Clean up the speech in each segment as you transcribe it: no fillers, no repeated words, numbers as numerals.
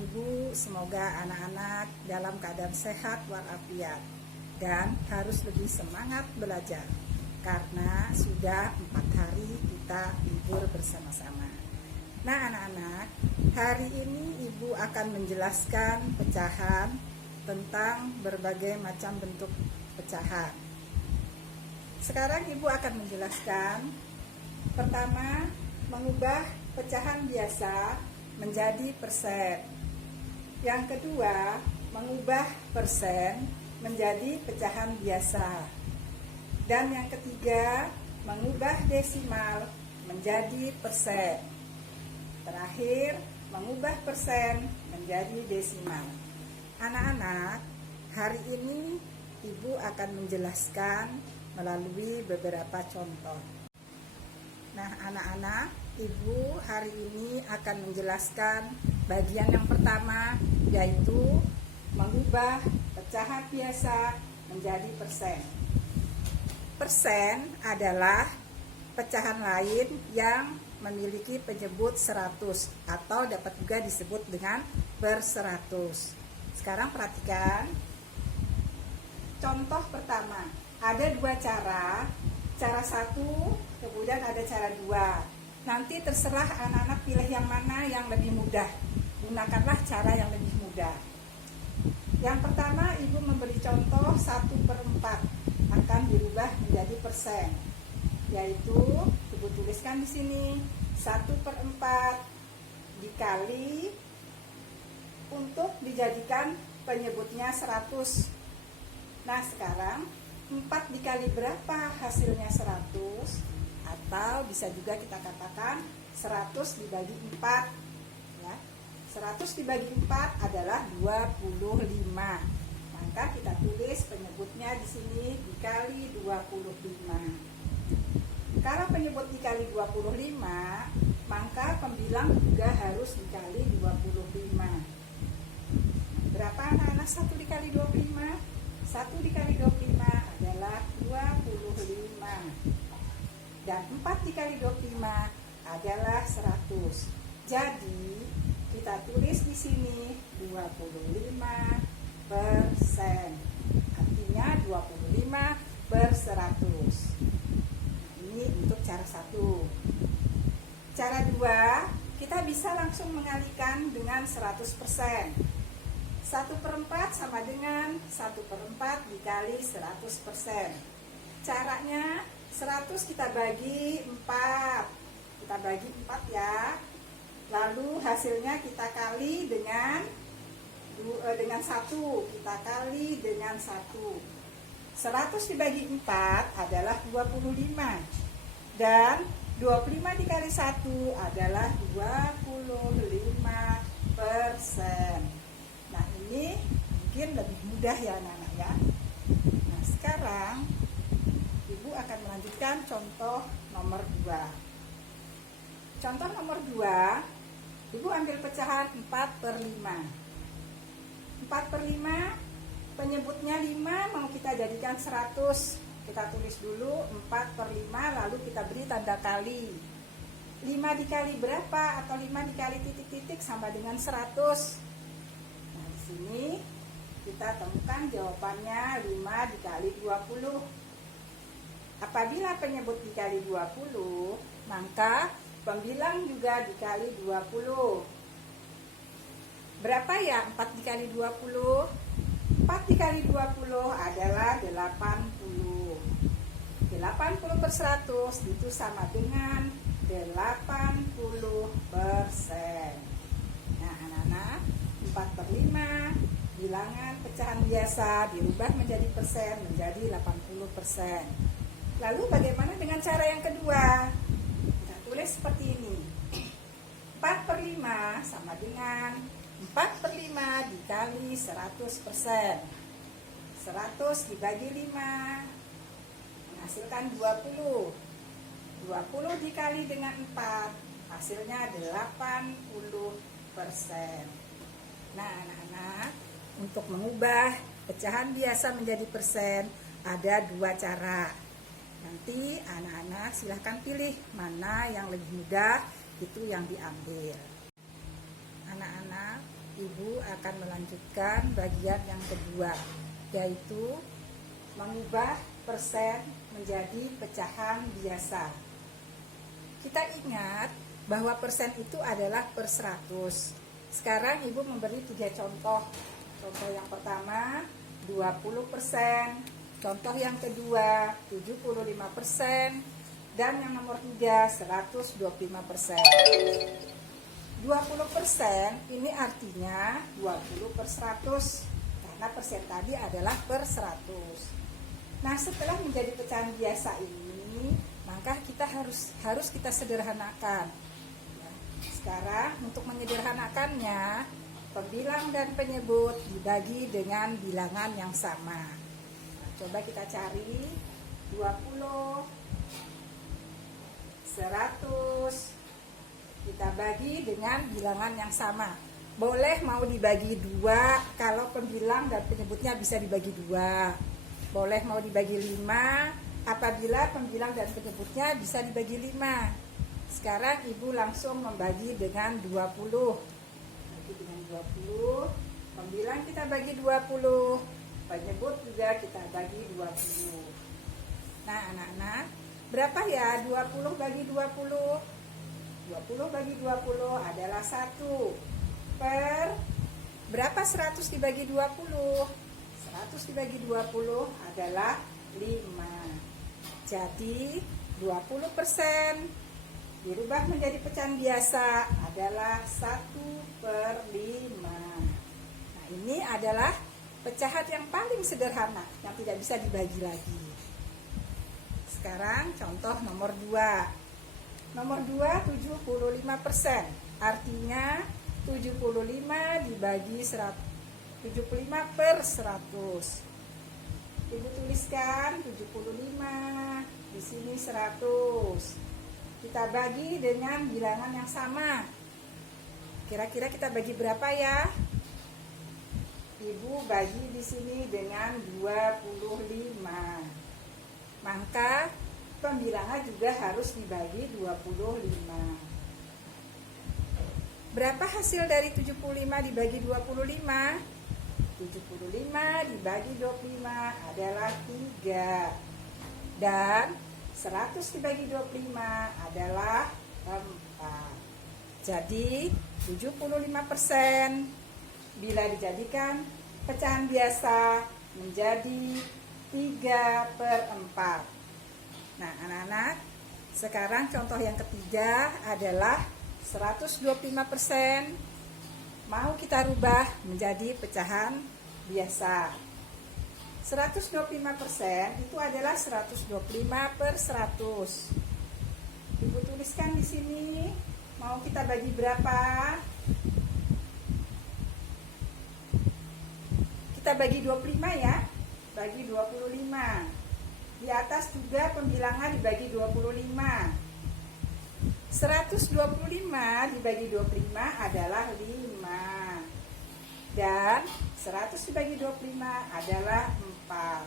Ibu, semoga anak-anak dalam keadaan sehat walafiat dan harus lebih semangat belajar karena sudah 4 hari kita libur bersama-sama. Nah anak-anak, hari ini Ibu akan menjelaskan pecahan tentang berbagai macam bentuk pecahan. Sekarang Ibu akan menjelaskan pertama, mengubah pecahan biasa menjadi persen. Yang kedua, mengubah persen menjadi pecahan biasa. Dan yang ketiga, mengubah desimal menjadi persen. Terakhir, mengubah persen menjadi desimal. Anak-anak, hari ini Ibu akan menjelaskan melalui beberapa contoh. Nah, anak-anak, Ibu hari ini akan menjelaskan bagian yang pertama, yaitu mengubah pecahan biasa menjadi persen. Persen adalah pecahan lain yang memiliki penyebut 100 atau dapat juga disebut dengan berseratus. Sekarang perhatikan contoh pertama. Ada dua cara. Cara satu, kemudian ada cara dua. Nanti terserah anak-anak pilih yang mana yang lebih mudah. Gunakanlah cara yang lebih mudah. Yang pertama, Ibu memberi contoh 1/4 akan dirubah menjadi persen. Yaitu, Ibu tuliskan di sini 1/4 dikali untuk dijadikan penyebutnya 100. Nah, sekarang 4 dikali berapa hasilnya 100? Atau bisa juga kita katakan 100 dibagi 4 ya. 100 dibagi 4 adalah 25. Maka kita tulis penyebutnya di sini dikali 25. Kalau penyebut dikali 25, maka pembilang juga harus dikali 25. Berapa anak-anak 1 dikali 25? 1 dikali 25 adalah 25. Dan 4 dikali 25 adalah 100. Jadi, kita tulis di sini 25%. Artinya 25/100. Ini untuk cara satu. Cara dua, kita bisa langsung mengalihkan dengan 100%. 1/4 sama dengan 1/4 dikali 100%. Caranya 100 kita bagi 4. Kita bagi 4 ya. Lalu hasilnya kita kali dengan 1. Kita kali dengan 1. 100 dibagi 4 adalah 25. Dan 25 dikali 1 adalah 25%. Nah, ini mungkin lebih mudah ya anak-anak ya. Nah, sekarang Ibu akan melanjutkan contoh nomor 2. Contoh nomor 2, Ibu ambil pecahan 4/5. 4/5 penyebutnya 5 mau kita jadikan 100. Kita tulis dulu 4/5 lalu kita beri tanda kali. 5 dikali berapa atau 5 dikali titik-titik sama dengan 100. Nah, di sini kita temukan jawabannya 5 dikali 20. Apabila penyebut dikali 20, maka pembilang juga dikali 20. Berapa ya 4 dikali 20? 4 dikali 20 adalah 80. 80/100 itu sama dengan 80%. Nah anak-anak, 4/5 bilangan pecahan biasa dirubah menjadi persen menjadi 80%. Lalu bagaimana dengan cara yang kedua? Kita tulis seperti ini. 4/5 sama dengan 4/5 dikali 100%. 100 dibagi 5 menghasilkan 20. 20 dikali dengan 4 hasilnya 80%. Nah anak-anak, untuk mengubah pecahan biasa menjadi persen ada dua cara. Nanti anak-anak silahkan pilih mana yang lebih mudah, itu yang diambil. Anak-anak, Ibu akan melanjutkan bagian yang kedua, yaitu mengubah persen menjadi pecahan biasa. Kita ingat bahwa persen itu adalah per 100. Sekarang Ibu memberi 3 contoh. Contoh yang pertama 20%, contoh yang kedua 75%, dan yang nomor 3 125%. 20% ini artinya 20 per 100, karena persen tadi adalah per 100. Nah, setelah menjadi pecahan biasa ini, maka kita harus kita sederhanakan. Sekarang untuk menyederhanakannya, pembilang dan penyebut dibagi dengan bilangan yang sama. Nah, coba kita cari 20, 100, kita bagi dengan bilangan yang sama. Boleh mau dibagi 2 kalau pembilang dan penyebutnya bisa dibagi 2. Boleh mau dibagi 5 apabila pembilang dan penyebutnya bisa dibagi 5. Sekarang Ibu langsung membagi dengan 20. Bagi dengan 20, pembilang kita bagi 20, penyebut juga kita bagi 20. Nah, anak-anak, berapa ya 20 bagi 20? 20 bagi 20 adalah 1 per berapa 100 dibagi 20? 100 dibagi 20 adalah 5. Jadi 20% dirubah menjadi pecahan biasa adalah 1 per 5. Nah, ini adalah pecahan yang paling sederhana yang tidak bisa dibagi lagi. Sekarang contoh nomor 2. Nomor 2 75%. Artinya 75 dibagi 75 per 100. Ibu tuliskan 75, di sini 100. Kita bagi dengan bilangan yang sama. Kira-kira kita bagi berapa ya? Ibu bagi di sini dengan 25. Maka pembilangan juga harus dibagi 25. Berapa hasil dari 75 dibagi 25? 75 dibagi 25 adalah 3. Dan 100 dibagi 25 adalah 4. Jadi 75% bila dijadikan pecahan biasa menjadi 3 per 4. Nah, anak-anak, sekarang contoh yang ketiga adalah 125% mau kita rubah menjadi pecahan biasa. 125% itu adalah 125 per 100. Ibu tuliskan di sini, mau kita bagi berapa? Kita bagi 25 ya, bagi 25. Di atas juga pembilangan dibagi 25. 125 dibagi 25 adalah 5. Dan 100 dibagi 25 adalah 4.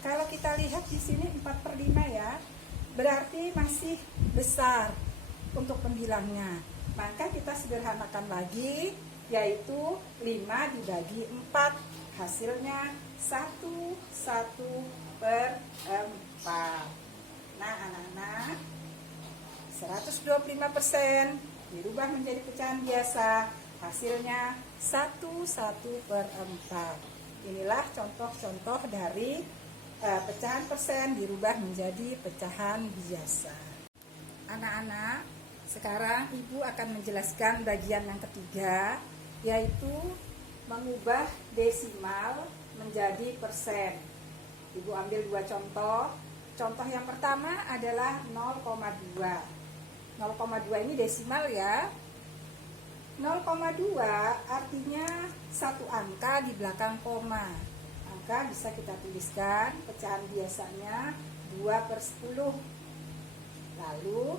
Kalau kita lihat di sini 4 per 5 ya, berarti masih besar untuk pembilangnya. Maka kita sederhanakan lagi, yaitu 5 dibagi 4. Hasilnya 1 per 4. Nah, anak-anak, 125% dirubah menjadi pecahan biasa, hasilnya 1 per 4. Inilah contoh-contoh dari pecahan persen dirubah menjadi pecahan biasa. Anak-anak, sekarang Ibu akan menjelaskan bagian yang ketiga, yaitu mengubah desimal menjadi persen. Ibu ambil 2 contoh. Contoh yang pertama adalah 0,2. 0,2 ini desimal ya. 0,2 artinya satu angka di belakang koma. Angka bisa kita tuliskan pecahan biasanya 2 per 10. Lalu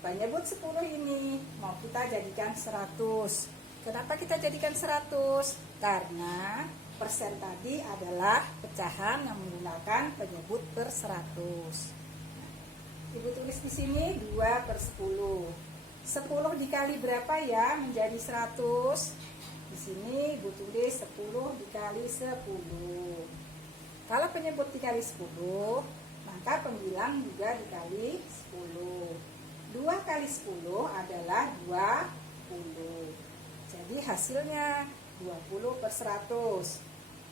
penyebut 10 ini mau kita jadikan 100. Kenapa kita jadikan 100? Karena persen tadi adalah pecahan yang menggunakan penyebut per 100. Ibu tulis di sini 2 per 10. 10 dikali berapa ya menjadi 100? Di sini Ibu tulis dikali 10. Kalau penyebut dikali 10, maka pembilang juga dikali 10. 2 kali 10 adalah 20. Jadi hasilnya 20/100.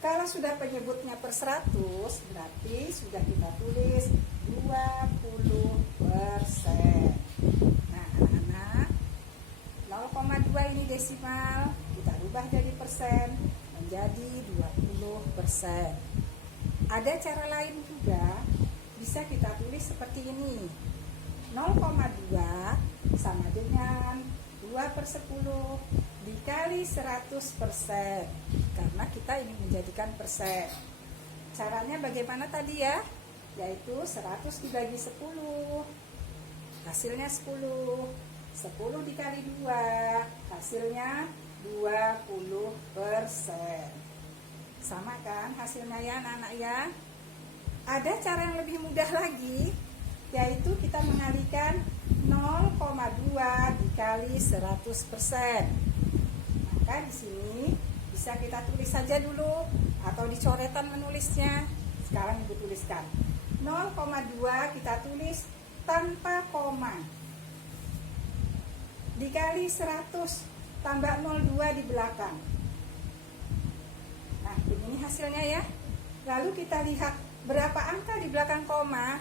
Kalau sudah penyebutnya per 100, berarti sudah kita tulis 20%. Nah, anak-anak, 0,2 ini desimal, kita rubah jadi persen menjadi 20%. Ada cara lain juga, bisa kita tulis seperti ini. 0,2 sama dengan 2/10 dikali 100%, karena kita ingin menjadikan persen. Caranya bagaimana tadi ya? Yaitu 100 dibagi 10, hasilnya 10. 10 dikali 2, hasilnya 20%. Sama kan hasilnya ya anak-anak ya? Ada cara yang lebih mudah lagi, yaitu kita mengalihkan 0,2 dikali 100%. Maka di sini bisa kita tulis saja dulu atau di coretan menulisnya. Sekarang Ibu tuliskan. 0,2 kita tulis tanpa koma. Dikali 100 tambah 02 di belakang. Nah, begini hasilnya ya. Lalu kita lihat berapa angka di belakang koma.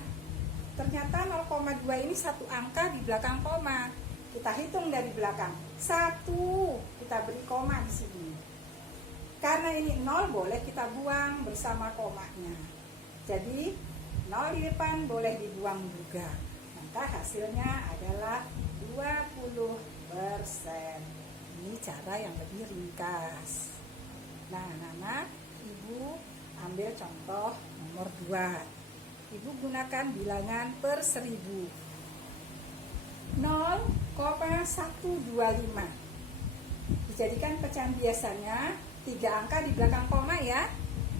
Ternyata 0,2 ini satu angka di belakang koma. Kita hitung dari belakang. 1, kita beri koma di sini. Karena ini 0, boleh kita buang bersama komanya. Jadi 0 di depan boleh dibuang juga. Maka hasilnya adalah 20%. Ini cara yang lebih ringkas. Nah, anak-anak, Ibu ambil contoh nomor 2. Ibu gunakan bilangan per 1000. 0,125. Dijadikan pecahan biasanya 3 angka di belakang koma ya.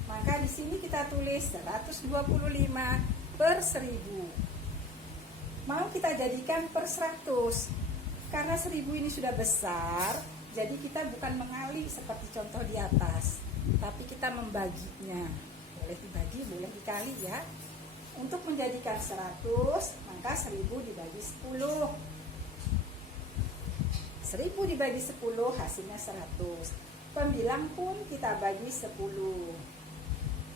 Maka di sini kita tulis 125/1000. Mau kita jadikan per 100. Karena 1000 ini sudah besar, jadi kita bukan mengali seperti contoh di atas, tapi kita membaginya. Boleh dibagi, boleh dikali ya. Untuk menjadikan 100, maka 1000 dibagi 10. 1000 dibagi 10 hasilnya 100. Pembilang pun kita bagi 10.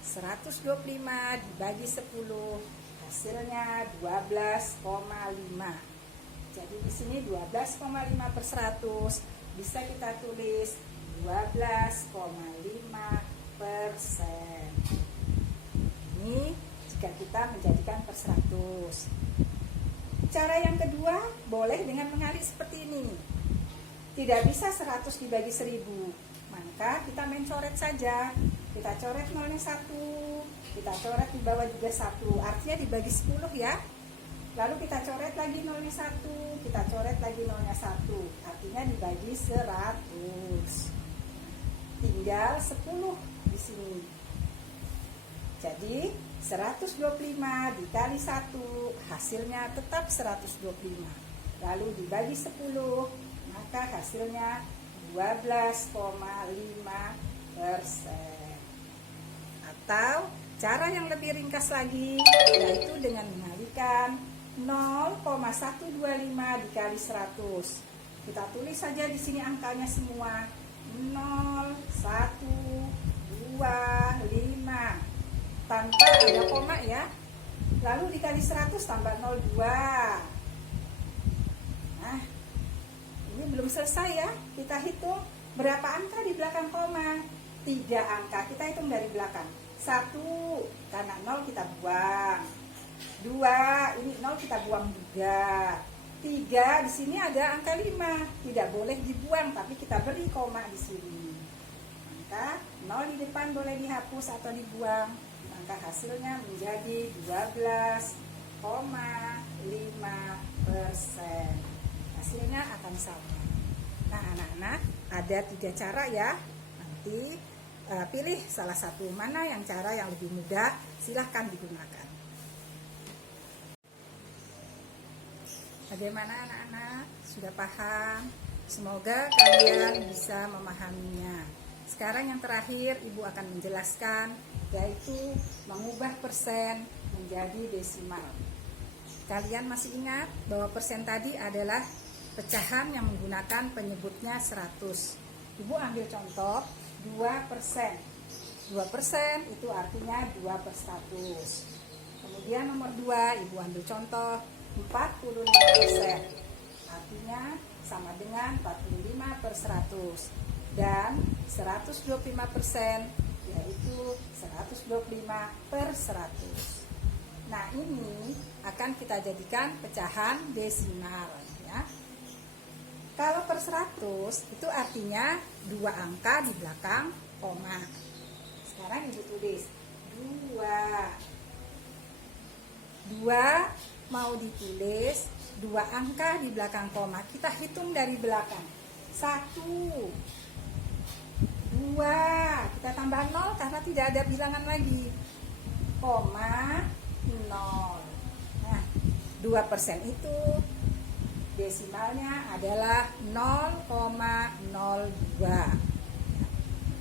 125 dibagi 10 hasilnya 12,5. Jadi di sini 12,5/100 bisa kita tulis 12,5%. Ini jika kita menjadikan per 100. Cara yang kedua boleh dengan mengalih seperti ini. Tidak bisa 100 dibagi 1000, maka kita main coret saja. Kita coret nolnya 1, kita coret di bawah juga 1, artinya dibagi 10 ya. Lalu kita coret lagi nolnya 1, kita coret lagi nolnya 1, artinya dibagi 100. Tinggal 10 di sini. Jadi 125 dikali 1 hasilnya tetap 125. Lalu dibagi 10, maka hasilnya 12,5%. Atau cara yang lebih ringkas lagi, yaitu dengan mengalihkan 0,125 dikali 100. Kita tulis saja di sini angkanya semua. 0, 1, 2, 5. Tanpa ada koma ya. Lalu dikali 100 tambah 02. Nah, ini belum selesai ya. Kita hitung berapa angka di belakang koma. 3 angka, kita hitung dari belakang. 1, karena 0 kita buang. 2, ini 0 kita buang juga. 3, di sini ada angka 5, tidak boleh dibuang, tapi kita beri koma di sini. Maka 0 di depan boleh dihapus atau dibuang. Maka hasilnya menjadi 12,5%. Hasilnya akan sama. Nah, anak-anak, ada 3 cara ya. Nanti pilih salah satu, mana yang cara yang lebih mudah, silahkan digunakan. Bagaimana anak-anak? Sudah paham? Semoga kalian bisa memahaminya. Sekarang yang terakhir Ibu akan menjelaskan, yaitu mengubah persen menjadi desimal. Kalian masih ingat bahwa persen tadi adalah pecahan yang menggunakan penyebutnya 100. Ibu ambil contoh 2%. 2% itu artinya 2/100. Kemudian nomor 2, Ibu ambil contoh 45%. Artinya sama dengan 45/100. Dan 125% yaitu 125/100. Nah, ini akan kita jadikan pecahan desimal ya. Kalau per 100 itu artinya 2 angka di belakang koma. Sekarang Ibu tulis 2. 2 mau ditulis 2 angka di belakang koma. Kita hitung dari belakang. 1, 2, kita tambah 0 karena tidak ada bilangan lagi. Koma 0. Nah, 2% itu desimalnya adalah 0,02.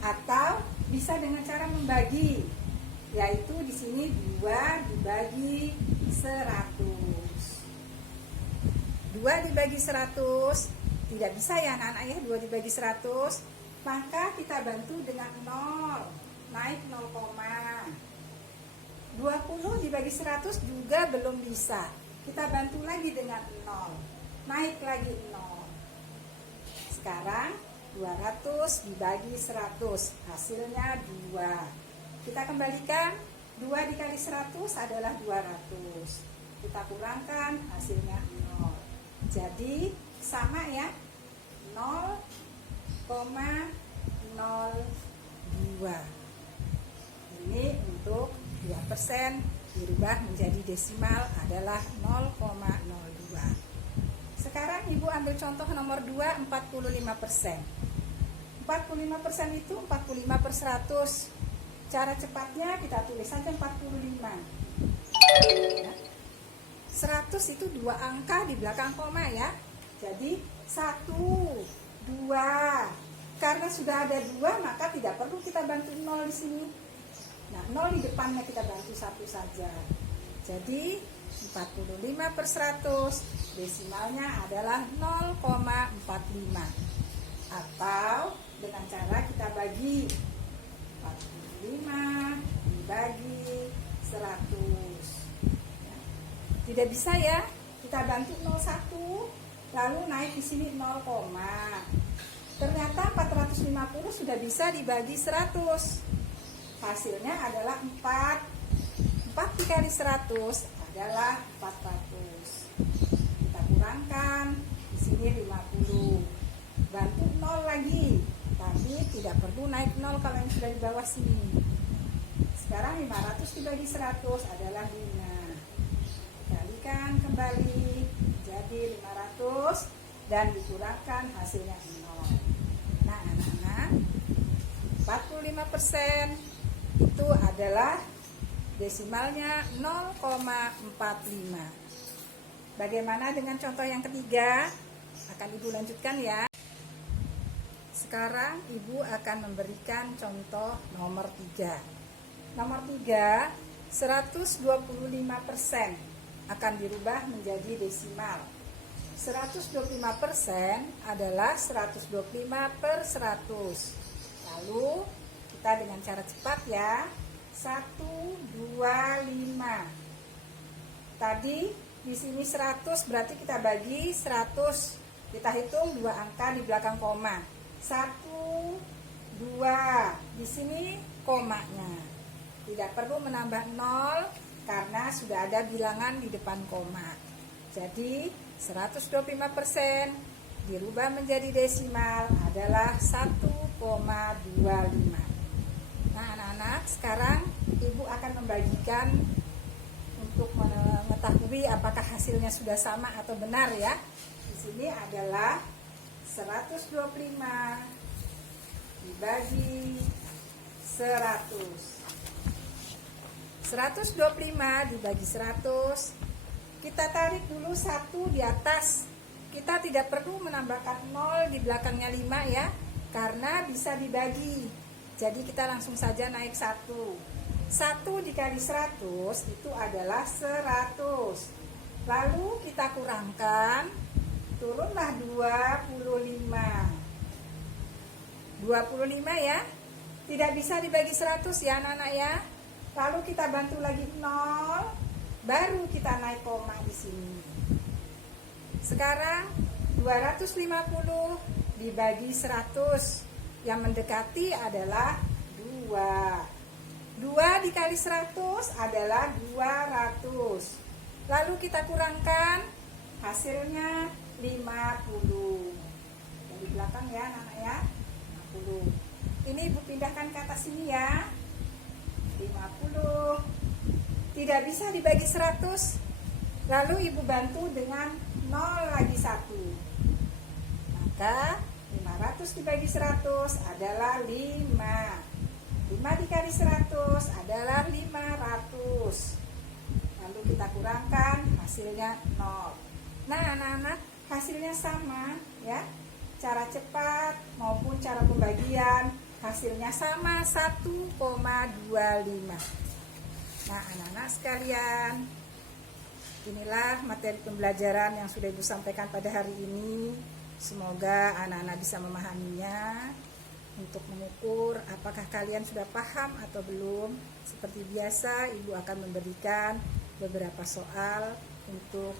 Atau bisa dengan cara membagi, yaitu di sini 2 dibagi 100. 2 dibagi 100 tidak bisa ya anak-anak ya, 2 dibagi 100. Maka kita bantu dengan 0, naik 0, 20 dibagi 100 juga belum bisa. Kita bantu lagi dengan 0, naik lagi 0. Sekarang 200 dibagi 100, hasilnya 2. Kita kembalikan, 2 dikali 100 adalah 200. Kita kurangkan, hasilnya 0. Jadi sama ya, 0,02. Ini untuk 2% dirubah menjadi desimal adalah 0,02. Sekarang Ibu ambil contoh nomor 2, 45%. 45% itu 45/100. Cara cepatnya kita tulis saja 45. 100 itu 2 angka di belakang koma ya. Jadi 1, 2. Karena sudah ada 2 maka tidak perlu kita bantu 0 di sini. Nah, 0 di depannya kita bantu 1 saja. Jadi 45/100 desimalnya adalah 0,45. Atau dengan cara kita bagi 45 dibagi 100. Tidak bisa ya, kita bantu 01 lalu naik di sini 0, ternyata 450 sudah bisa dibagi 100. Hasilnya adalah 4. 4 dikali 100 adalah 400. Kita kurangkan, di sini 50. Bantu 0 lagi, tapi tidak perlu naik 0 kalau yang sudah di bawah sini. Sekarang 500 dibagi 100 adalah 5. Kalikan kembali jadi 500 dan dikurangkan hasilnya 0. Nah, anak-anak, 45% itu adalah desimalnya 0,45. Bagaimana dengan contoh yang ketiga? Akan Ibu lanjutkan ya. Sekarang Ibu akan memberikan contoh nomor 3. Nomor 3, 125% akan dirubah menjadi desimal. 125% adalah 125/100. Lalu kita dengan cara cepat ya, 125. Tadi di sini 100 berarti kita bagi 100. Kita hitung 2 angka di belakang koma. 1, 2. Di sini komanya. Tidak perlu menambah 0 karena sudah ada bilangan di depan koma. Jadi 125% dirubah menjadi desimal adalah 1,25. Nah, anak-anak, sekarang Ibu akan membagikan untuk mengetahui apakah hasilnya sudah sama atau benar ya. Di sini adalah 125 dibagi 100. 125 dibagi 100. Kita tarik dulu 1 di atas. Kita tidak perlu menambahkan 0 di belakangnya 5 ya. karena bisa dibagi. Jadi kita langsung saja naik 1. 1 dikali 100 itu adalah 100. Lalu kita kurangkan, turunlah 25. 25 ya. Tidak bisa dibagi 100 ya anak-anak ya. Lalu kita bantu lagi 0, baru kita naik koma di sini. Sekarang 250 dibagi 100. Yang mendekati adalah 2. 2 dikali 100 adalah 200. Lalu kita kurangkan, hasilnya 50. Dari belakang ya anak-anak ya, 50. Ini ibu pindahkan ke atas sini ya. 50 tidak bisa dibagi 100. Lalu ibu bantu dengan 0 lagi 1. Maka 500 dibagi 100 adalah 5. 5 dikali 100 adalah 500. Lalu kita kurangkan, hasilnya 0. Nah anak-anak, hasilnya sama ya. Cara cepat maupun cara pembagian hasilnya sama, 1,25. Nah anak-anak sekalian, inilah materi pembelajaran yang sudah ibu sampaikan pada hari ini. Semoga anak-anak bisa memahaminya. Untuk mengukur apakah kalian sudah paham atau belum, seperti biasa ibu akan memberikan beberapa soal untuk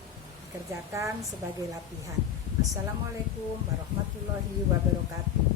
dikerjakan sebagai latihan. Assalamualaikum warahmatullahi wabarakatuh.